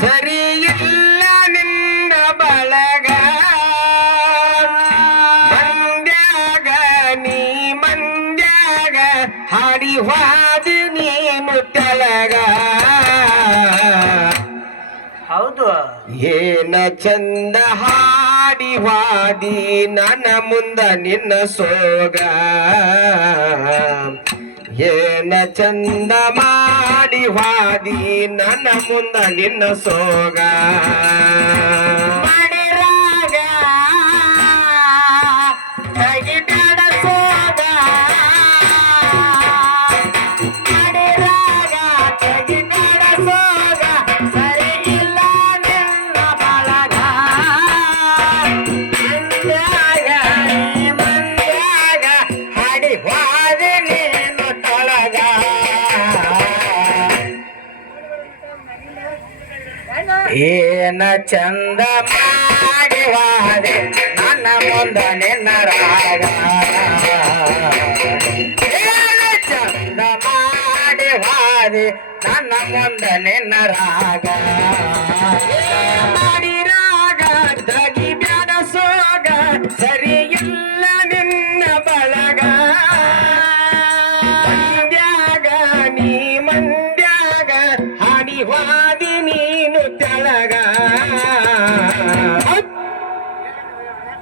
ಸರಿಯಿಲ್ಲ ನಿನ್ನ ಬಳಗ. ಮಂದ್ಯಾಗ ನೀ ಮಂದ್ಯಾಗ ಹಾಡಿ ಹಾದಿ ನೀನು ತೆಳಗ. ಹೌದು. ಏನ ಚಂದ ಹಾಡಿ ವಾದಿ ನನ್ನ ಮುಂದ ನಿನ್ನ ಸೋಗ. ಏನ ಚಂದ ಮಾ ವಾದಿ ನನ್ನ ಮುಂದ ನಿನ್ನ ಸೋಗ. ಏನ ಚಂದ ಮಾಡಿವಾದೆ, ನನ್ನ ಮುಂದ ನಿನ್ನ ಏನ ಚಂದ ಮಾಡಿವಾದೆ, ನನ್ನ ಮುಂದ ನಿನ್ನ ರಾಗ. ರಾಗ ತೆಗಿಬ್ಯಾಡ ಸೋಗ ಸರಿ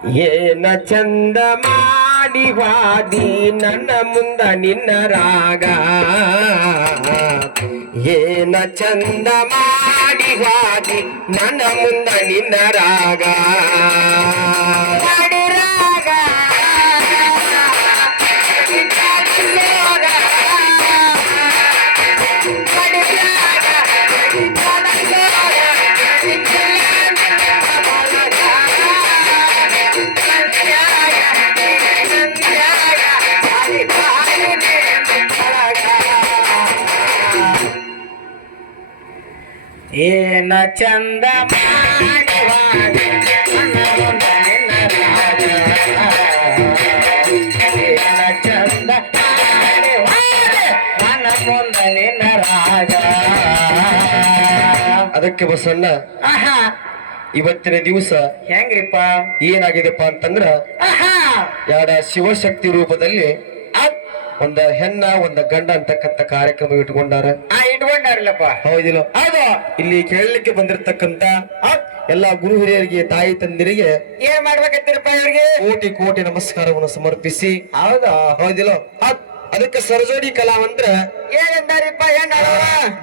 ಏನ ಚಂದ ಮಾಡಿ ವಾದಿ ನನ್ನ ಮುಂದ ನಿನ್ನ ರಾಗ. ಏನ ಚಂದ ಮಾಡಿ ವಾದಿ ನನ್ನ ಮುಂದ ನಿನ್ನ ರಾಗ. ಚಂದ ನನ್ನ ಚಂದ ರಾಗ ಅದಕ್ಕೆ ಬಸಣ್ಣ ಆಹಾ. ಇವತ್ತಿನ ದಿವಸ ಹೆಂಗ್ರಿಪ್ಪ? ಏನಾಗಿದೆಪ್ಪ ಅಂತಂದ್ರ ಯಾರ ಶಿವಶಕ್ತಿ ರೂಪದಲ್ಲಿ ಒಂದ ಹೆಣ್ಣ ಒಂದ ಗಂಡ ಅಂತಕ್ಕಂಥ ಕಾರ್ಯಕ್ರಮ ಇಟ್ಕೊಂಡಾರ. ಆ ಇಟ್ಕೊಂಡಾರಲ್ಲಪ್ಪ ಹೌದಿಲ್ಲ. ಹೌದು ಇಲ್ಲಿ ಕೇಳಲಿಕ್ಕೆ ಬಂದಿರತಕ್ಕಂತ ಎಲ್ಲಾ ಗುರು ಹಿರಿಯರಿಗೆ ತಾಯಿ ತಂದಿರಿಗೆ ಏನ್ ಮಾಡ್ಬೇಕಂತೀರಪ್ಪ ಇವ್ರಿಗೆ? ಕೋಟಿ ಕೋಟಿ ನಮಸ್ಕಾರವನ್ನು ಸಮರ್ಪಿಸಿ. ಹೌದಾ ಹೌದಿಲ್ಲ. ಅದ್- ಅದಕ್ಕೆ ಸರಜೋಡಿ ಕಲಾವಂದ್ರ ಏನಂದಾರಿಪ್ಪ ಏನ್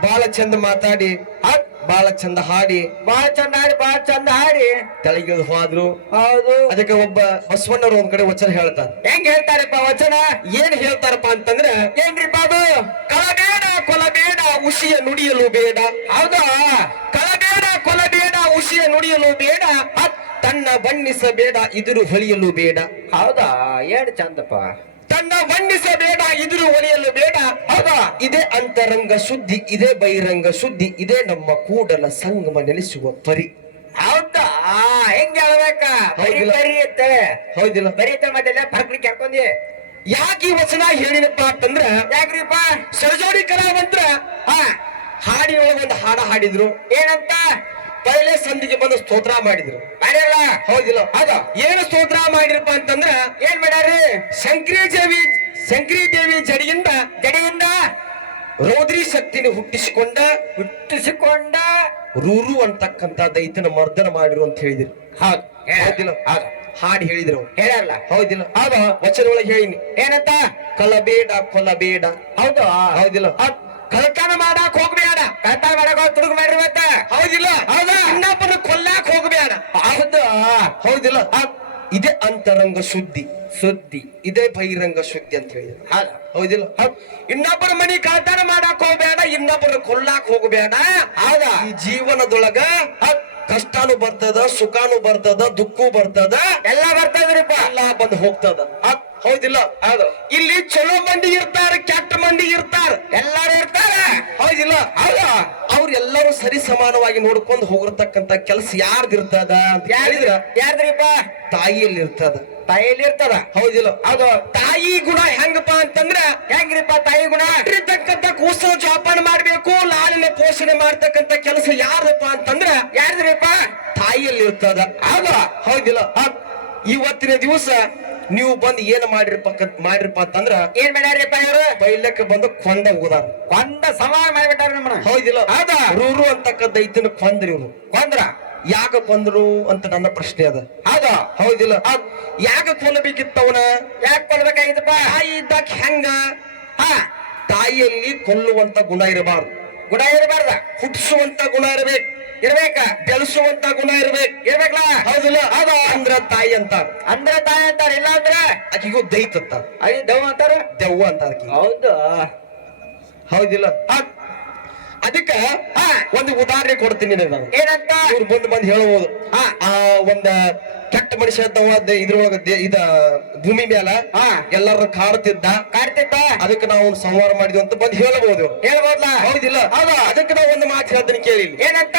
ಬಹಳ ಚಂದ ಮಾತಾಡಿ. ಅದ್ ಬಹಳ ಚಂದ ಹಾಡಿ. ಬಾಳ ಚಂದ ಹಾಡಿ ಬಾಳ ಚಂದ ಹಾಡಿ. ತೆಳಗಿಳಿದು ಹೋದ್ರು. ಹೌದು. ಅದಕ್ಕೆ ಒಬ್ಬ ಬಸವಣ್ಣರು ಒಂದ್ ಕಡೆ ವಚನ ಹೇಳ್ತಾರ ಹೆಂಗ್ ಹೇಳ್ತಾರಪ್ಪ ವಚನ? ಏನ್ ಹೇಳ್ತಾರಪ್ಪ ಅಂತಂದ್ರ ಏನ್ರಿಪ್ಪ ಅದು ಕಳಬೇಡ ಕೊಲಬೇಡ ಉಸಿಯ ನುಡಿಯಲು ಬೇಡ. ಹೌದಾ? ಕಳಬೇಡ ಕೊಲಬೇಡ ಉಸಿಯ ನುಡಿಯಲು ಬೇಡ. ತನ್ನ ಬಣ್ಣಿಸಬೇಡ ಇದುರು ಹೊಳಿಯಲು ಬೇಡ. ಹೌದಾ? ಏನ್ ಚಂದಪ್ಪ? ತನ್ನ ಬಣ್ಣಿಸಬೇಡ ಇದ್ರು ಒಲೆಯಲು ಬೇಡ. ಹೌದಾ ಇದೇ ಅಂತರಂಗ ಶುದ್ಧಿ ಇದೇ ಬಹಿರಂಗ ಶುದ್ಧಿ ಇದೇ ನಮ್ಮ ಕೂಡಲ ಸಂಗಮ ನೆಲೆಸುವ ಪರಿ. ಹೌದಾ? ಹೆಂಗ್ ಹೇಳ್ಬೇಕ? ಬರೀ ಹೌದಿಲ್ಲ. ಬರೀತ ಐತೆ ಹೌದಿಲ್ಲ. ಬರೀ ಐತೆ ಮತ್ತೆ ಪಕ್ರಿ ಕೆರ್ಕೊಂಡಿ ಯಾಕೆ ಈ ವಚನ ಹೇಳಿನಪ್ಪ ಅಂತಂದ್ರ ಯಾಕ್ರಿಪ್ಪ? ಸರಜೋಡಿ ಕಲಾವಂತ್ರ ಹಾ ಹಾಡಿನೊಳಗೆ ಒಂದು ಹಾಡ ಹಾಡಿದ್ರು. ಏನಂತ? ಪೈಲೆ ಸಂಧಿಗೆ ಬಂದು ಸ್ತೋತ್ರ ಮಾಡಿದ್ರು. ಮಾಡ್ಯಾರ ಹೌದಿಲ್ಲ. ಅದ ಏನು ಸ್ತೋತ್ರ ಮಾಡಿರಪ್ಪ ಅಂತಂದ್ರ ಏನ್ ಮಾಡ್ಯಾರಿ ಶಂಕರಿ ದೇವಿ ಶಂಕರಿ ದೇವಿ ಜಡಿಯಿಂದ ಜಡಿಯಿಂದ ರೌದ್ರಿ ಶಕ್ತಿನ ಹುಟ್ಟಿಸಿಕೊಂಡ ಹುಟ್ಟಿಸಿಕೊಂಡ ರೂರು ಅಂತಕ್ಕಂತ ದೈತನ ಮರ್ದನ ಮಾಡಿರು ಅಂತ ಹೇಳಿದ್ರು. ಹೌದು ಹೌದಿಲ್ಲ? ಹೌದು ಹಾಡಿ ಹೇಳಿದ್ರು. ಹೇಳಲ್ಲ ಹೌದಿಲ್ಲ? ಅದ ವಚನ ಒಳಗೆ ಹೇಳಿನಿ. ಏನಂತ? ಕಲಬೇಡ ಕೊಲಬೇಡ. ಹೌದು? ಹೌದಿಲ್ಲ? ಹೌದ್. ಕಳ್ತನ ಮಾಡಕ್ ಹೋಗ್ಬೇಡ. ಕಳ್ತನ ಮಾಡಕ್ ತುಡುಗ್ ಮಾಡ್ರಿ ಮತ್ತ ಹೌದಿಲ್ಲ? ಹೌದಾ? ಅಣ್ಣಪ್ಪನ ಕೊಲ್ಲಾಕ್ ಹೋಗ್ಬೇಡ. ಹೌದಿಲ್ಲ. ಇದೇ ಅಂತರಂಗ ಶುದ್ಧಿ. ಸುದ್ದಿ ಇದೇ ಬಹಿರಂಗ ಶುದ್ಧಿ ಅಂತ ಹೇಳಿದ್ರು. ಹೌದು ಹೌದಿಲ್ಲ. ಹೌದ್. ಇನ್ನೊಬ್ಬರ ಮನಿ ಕಾತಾನ ಮಾಡಕ್ ಹೋಗ್ಬೇಡ ಇನ್ನೊಬ್ಬರ ಕೊಲ್ಲಾಕ್ ಹೋಗ್ಬೇಡ. ಹೌದಾ? ಈ ಜೀವನದೊಳಗ ಕಷ್ಟನು ಬರ್ತದ ಸುಖಾನು ಬರ್ತದ ದುಃಖೂ ಬರ್ತದ. ಎಲ್ಲ ಬರ್ತದ್ರಿಪ್ಪ ಎಲ್ಲ ಬಂದು ಹೋಗ್ತದ. ಹೌದಿಲ್ಲ? ಹೌದು. ಇಲ್ಲಿ ಚಲೋ ಮಂದಿ ಇರ್ತಾರ ಕೆಟ್ಟ ಮಂದಿ ಇರ್ತಾರ. ಎಲ್ಲಾರು ಇರ್ತಾರ. ಹೌದಿಲ್ಲ? ಹೌದು? ಅವ್ರೆಲ್ಲರೂ ಸರಿ ಸಮಾನವಾಗಿ ನೋಡ್ಕೊಂಡು ಹೋಗಿರ್ತಕ್ಕಂತ ಕೆಲಸ ಯಾರ್ದಿರ್ತದ ಅಂತ ಹೇಳಿದ್ರ ಯಾರ್ದ್ರಿಪ್ಪ? ತಾಯಿಯಲ್ಲಿ ಇರ್ತದ ತಾಯಿಯಲ್ಲಿ ಇರ್ತದ ಹೌದಿಲ್ಲ. ಅದು ತಾಯಿ ಗುಣ ಹೆಂಗಪ್ಪ ಅಂತಂದ್ರ ಹೆಂಗ್ರಿಪ್ಪ ತಾಯಿ ಗುಣ? ಇರ್ತಕ್ಕಂತ ಕೂಸು ಜೋಪಾನ ಮಾಡ್ಬೇಕು ಲಾಲಿನ ಪೋಷಣೆ ಮಾಡ್ತಕ್ಕಂತ ಕೆಲಸ ಯಾರಪ್ಪ ಅಂತಂದ್ರ ಯಾರ್ದ್ರಿಪ್ಪ? ತಾಯಿಯಲ್ಲಿ ಇರ್ತದ ಆಗ ಹೌದಿಲ್ಲ. ಅದ್ ಇವತ್ತಿನ ದಿವಸ ನೀವು ಬಂದ್ ಏನ್ ಮಾಡಿರ್ಪ ಮಾಡಿರ್ಪ ಅಂತಂದ್ರ ಏನ್ ಮಾಡ್ಯಾರಪ್ಪ ಇವ್ರು? ಬೈಲಕ್ಕೆ ಬಂದು ಕೊಂದ ಹೋದಾರ ಕೊಂದ ಸಮಾನ ಮಾಡಿಬಿಟ್ಟಾರ ನಮ್ಮನ್ನ ಹೌದಿಲ್ಲ. ಅದ ರೂರು ಅಂತಕ್ಕಂಥ ಐತನ ಕೊಂದ್ರಿ ಇವ್ರು. ಕೊಂದ್ರ? ಯಾಕ ಕೊಂದ್ರು ಅಂತ ನನ್ನ ಪ್ರಶ್ನೆ ಅದ. ಅದ ಹೌದಿಲ್ಲ. ಅದ್ ಯಾಕೆ ಕೊಲ್ಲಬೇಕಿತ್ತವನ? ಯಾಕ ಕೊಲ್ಲಬೇಕಾಗಿತ್ತಪ್ಪ ತಾಯಿ ಇದ್ದಾಗ ಹೆಂಗ? ಹಾ. ತಾಯಿಯಲ್ಲಿ ಕೊಲ್ಲುವಂತ ಗುಣ ಇರಬಾರ್ದು. ಗುಣ ಇರಬಾರ್ದ? ಹುಟ್ಟಿಸುವಂತ ಗುಣ ಇರ್ಬೇಕು. ಇರ್ಬೇಕ. ತಿಳಿಸುವಂತ ಗುಣ ಇರ್ಬೇಕು. ಇರ್ಬೇಕಲ್ಲ? ಹೌದಿಲ್ಲ. ಅದ ಅಂದ್ರ ತಾಯಿ ಅಂತ ಅಂದ್ರ ತಾಯಿ ಅಂತಾರ ಇಲ್ಲ ಅಂದ್ರ? ಆಕಿಗೂ ಅಂತ ಅಯ್ಯ ದೆವ್ವ ಅಂತಾರ? ದೆವ್ವ ಅಂತ ಹೌದ ಹೌದು? ಹೌದಿಲ್ಲ. ಅದ್- ಅದಕ್ಕ ಒಂದು ಉದಾಹರಣೆ ಕೊಡ್ತೀನಿ ನಾನು. ಏನಂತ? ಇವ್ರು ಬಂದು ಬಂದು ಹೇಳಬಹುದು. ಆ ಒಂದ ಕೆಟ್ಟ ಮನುಷ್ಯ ಇದ್ರೊಳಗ ಇದ ಭೂಮಿ ಮೇಲ ಹಾ. ಎಲ್ಲಾರು ಕಾಡ್ತಿದ್ದ. ಕಾಡ್ತಿತ್ತ ಅದಕ್ಕೆ ನಾವು ಸಂವಾರ ಸಂಹಾರ ಮಾಡಿದ್ವಿ ಅಂತ ಬಂದು ಹೇಳಬಹುದು ಇವ್ರು. ಹೇಳ್ಬೋದ್ಲ? ಹೌದಿಲ್ಲ. ಅದಕ್ಕೆ ನಾವು ಒಂದು ಮಾತು ಹೇಳ್ತೀನಿ ಕೇಳಿ ಏನಂತ?